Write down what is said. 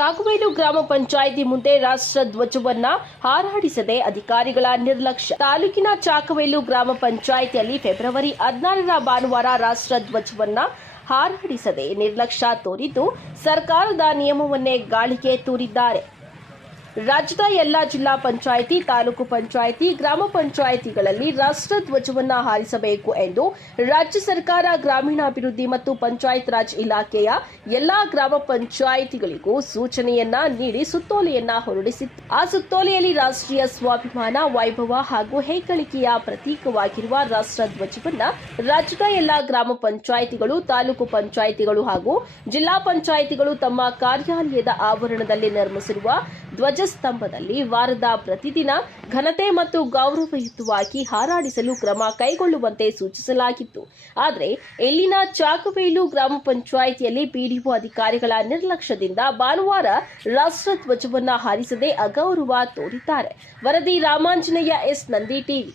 ಚಾಕುವೇಲು ಗ್ರಾಮ ಪಂಚಾಯಿತಿ ಮುಂದೆ ರಾಷ್ಟ್ರ ಧ್ವಜವನ್ನ ಹಾರಾಡಿಸದೆ ಅಧಿಕಾರಿಗಳ ನಿರ್ಲಕ್ಷ್ಯ. ತಾಲೂಕಿನ ಚಾಕುವೇಲು ಗ್ರಾಮ ಪಂಚಾಯಿತಿಯಲ್ಲಿ ಫೆಬ್ರವರಿ 16ರ ಭಾನುವಾರ ರಾಷ್ಟ್ರ ಧ್ವಜವನ್ನ ಹಾರಾಡಿಸದೆ ನಿರ್ಲಕ್ಷ್ಯ ತೋರಿದ್ದು ಸರ್ಕಾರದ ನಿಯಮವನ್ನೇ ಗಾಳಿಗೆ ತೂರಿದ್ದಾರೆ. ರಾಜ್ಯದ ಎಲ್ಲ ಜಿಲ್ಲಾ ಪಂಚಾಯಿತಿ, ತಾಲೂಕು ಪಂಚಾಯಿತಿ, ಗ್ರಾಮ ಪಂಚಾಯಿತಿಗಳಲ್ಲಿ ರಾಷ್ಟ್ರ ಧ್ವಜವನ್ನ ಹಾರಿಸಬೇಕು ಎಂದು ರಾಜ್ಯ ಸರ್ಕಾರ ಗ್ರಾಮೀಣಾಭಿವೃದ್ಧಿ ಮತ್ತು ಪಂಚಾಯತ್ ರಾಜ್ ಇಲಾಖೆಯ ಎಲ್ಲಾ ಗ್ರಾಮ ಪಂಚಾಯಿತಿಗಳಿಗೂ ಸೂಚನೆಯನ್ನ ನೀಡಿ ಸುತ್ತೋಲೆಯನ್ನ ಹೊರಡಿಸಿತ್ತು. ಆ ಸುತ್ತೋಲೆಯಲ್ಲಿ ರಾಷ್ಟ್ರೀಯ ಸ್ವಾಭಿಮಾನ, ವೈಭವ ಹಾಗೂ ಹೆಗ್ಗಳಿಕೆಯ ಪ್ರತೀಕವಾಗಿರುವ ರಾಷ್ಟ್ರ ಧ್ವಜವನ್ನ ರಾಜ್ಯದ ಎಲ್ಲ ಗ್ರಾಮ ಪಂಚಾಯಿತಿಗಳು, ತಾಲೂಕು ಪಂಚಾಯಿತಿಗಳು ಹಾಗೂ ಜಿಲ್ಲಾ ಪಂಚಾಯಿತಿಗಳು ತಮ್ಮ ಕಾರ್ಯಾಲಯದ ಆವರಣದಲ್ಲಿ ನಿರ್ಮಿಸಿರುವ ಧ್ವಜಸ್ತಂಭದಲ್ಲಿ ವಾರದ ಪ್ರತಿದಿನ ಘನತೆ ಮತ್ತು ಗೌರವಯುತವಾಗಿ ಹಾರಾಡಿಸಲು ಕ್ರಮ ಕೈಗೊಳ್ಳುವಂತೆ ಸೂಚಿಸಲಾಗಿತ್ತು. ಆದರೆ ಇಲ್ಲಿನ ಚಾಕುವೇಲು ಗ್ರಾಮ ಪಂಚಾಯಿತಿಯಲ್ಲಿ ಪಿಡಿಒ ಅಧಿಕಾರಿಗಳ ನಿರ್ಲಕ್ಷ್ಯದಿಂದ ಭಾನುವಾರ ರಾಷ್ಟ್ರ ಧ್ವಜವನ್ನ ಹಾರಿಸದೆ ಅಗೌರವ ತೋರಿದ್ದಾರೆ. ವರದಿ ರಾಮಾಂಜನೇಯ ಎಸ್, ನಂದಿ ಟಿವಿ.